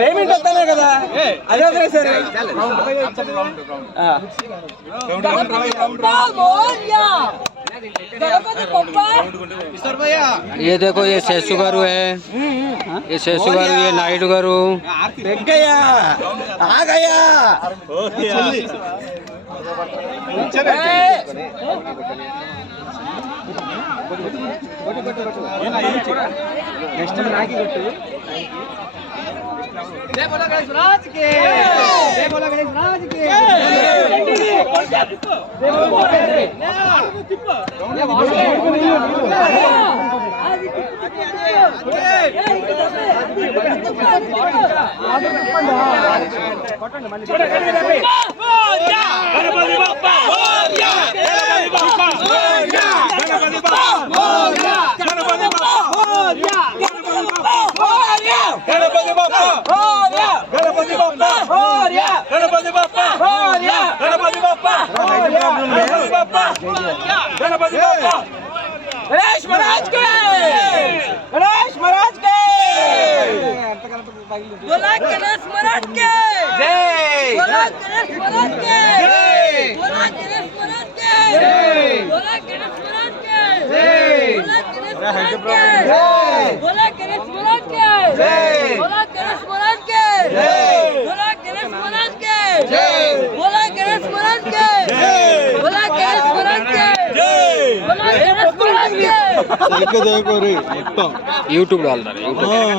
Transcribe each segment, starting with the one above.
Payment వస్తానే కదా అదే సరే ये देखो ये शेषु गारू है, ये शेषु गारू, ये नायडू गारू गया आ गया जय बोला गणेश राज के, जय बोला गणेश राज के। गणपति बाप्पा गणपति बाप्पा गणपति बाप्पा गणपति बाप्पा गणपति बाप्पा गणपति बाप्पा गणेश महाराज के, गणेश महाराज के, बोला गणेश महाराज के जय, बोला गणेश महाराज के जय, बोला गणेश महाराज के जय, बोला गणेश महाराज के जय, बोला गणेश महाराज के जय, बोला गणेश महाराज के जय, बोला गणेश महाराज के जय, बोला गणेश महाराज के जय, बोला गणेश महाराज के जय, बोला गणेश महाराज के जय, बोला गणेश महाराज के देखो देखो रे यूट्यूब डाल रहा है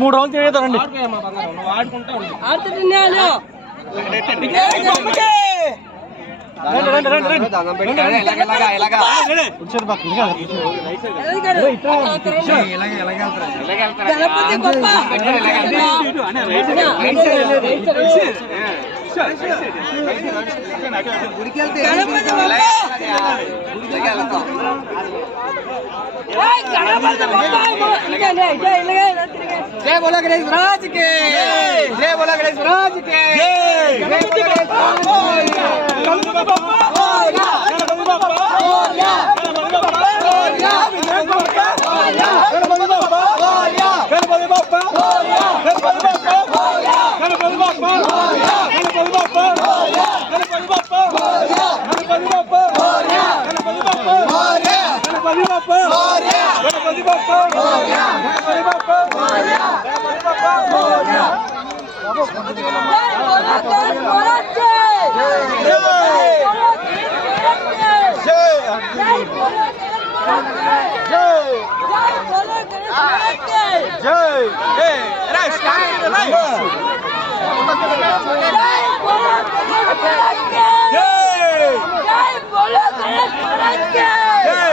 మూడు రోజులు చేయదండి जय बोला गणेश राज के, जय बोला गणेश राज के, गणपति बाप्पा गणपति बाप्पा गणपति बाप्पा गणपति बाप्पा गणपति बाप्पा गणपति बाप्पा गणपति बाप्पा गणपति बाप्पा गणपति बाप्पा गणपति बाप्पा गणपति बाप्पा गणपति बाप्पा गणपति बाप्पा गणपति बाप्पा गणपति बाप्पा जय